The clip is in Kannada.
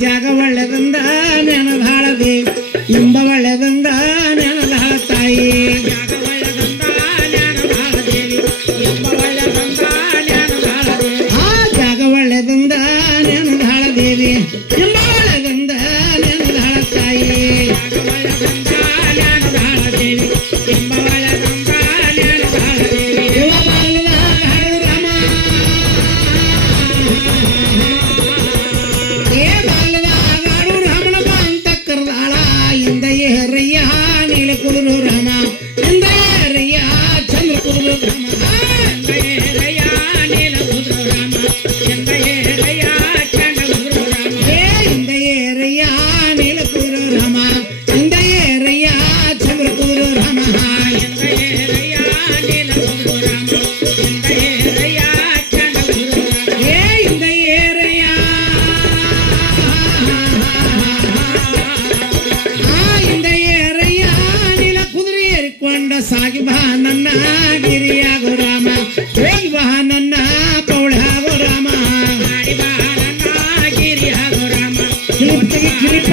ಜಾಗ ಒಳ್ಳೆದಂದ ನೆನದಾಳ ದೇವಿ ಇಂಬ ಒಳ್ಳೆದಂದ ನೆನದಾಳ ತಾಯಿ ಜಾಗ ಒಳ್ಳೆದಂದ ನೆನದಾಳ ದೇವಿ ಇಂಬ ಒಳ್ಳೆದಂದ ನೆನದಾಳ ದೇವಿ ಆ ಜಾಗ ಒಳ್ಳೆದಂದ ನೆನದಾಳ ದೇವಿ ಇಂಬ ಒಳ್ಳೆದಂದ ನೆನದಾಳ ತಾಯಿ ಜಾಗ ಒಳ್ಳೆದಂದ ನೆನದಾಳ ದೇವಿ ಇಂಬ ಒಳ್ಳೆದಂದ ನೆನದಾಳ ದೇವಿ ಇವ ಬಾಲದ ರಾಮ ಏ ಬಾಲದ ಗಾಡು ರಾಮನ ಅಂತ ಕರ್ದಾಳ ಇಂದ ಏರಯ್ಯ ನೀಲ ಕುದುರು ರಾಮ ಇಂದ ಏರಯ್ಯ ಚಂದ್ರ ಕುದುರು ರಾಮ ಇಂದ ಏರಯ್ಯ ನೀಲ ಕುದುರು ರಾಮ ಇಂದ ಏರಯ್ಯ ಚಂದ್ರ ಕುದುರು ರಾಮ ಏ ಇಂದ ಏರಯ್ಯ ನೀಲ ಕುದುರು ರಾಮ ಇಂದ ಏರಯ್ಯ ಚಂದ್ರ ಕುದುರು ರಾಮ ಇಂದ ಏರಯ್ಯ ನೀಲ ಕುದುರು ರಾಮ ಇಂದ ಏರಯ್ಯ ಚಂದ್ರ ಕುದುರು ರಾಮ ಏ ಇಂದ ಏರಯ್ಯ ಇಂದ ಏರಯ್ಯ ನೀಲ ಕುದುರೆ ಏರಿಕೊಂಡ ಸಾಗಿ ಬಾ ನನ್ನ ಗಿರಿಯಾಗೋ ರಾಮ ಹೋಗಿ ಬಾ ನನ್ನ ಪೌಳಾಗೋ ರಾಮ ಮಾಡಿ ಬಾ ನನ್ನ ಗಿರಿಯಾಗೋ ರಾಮ ಕಿರಿಪ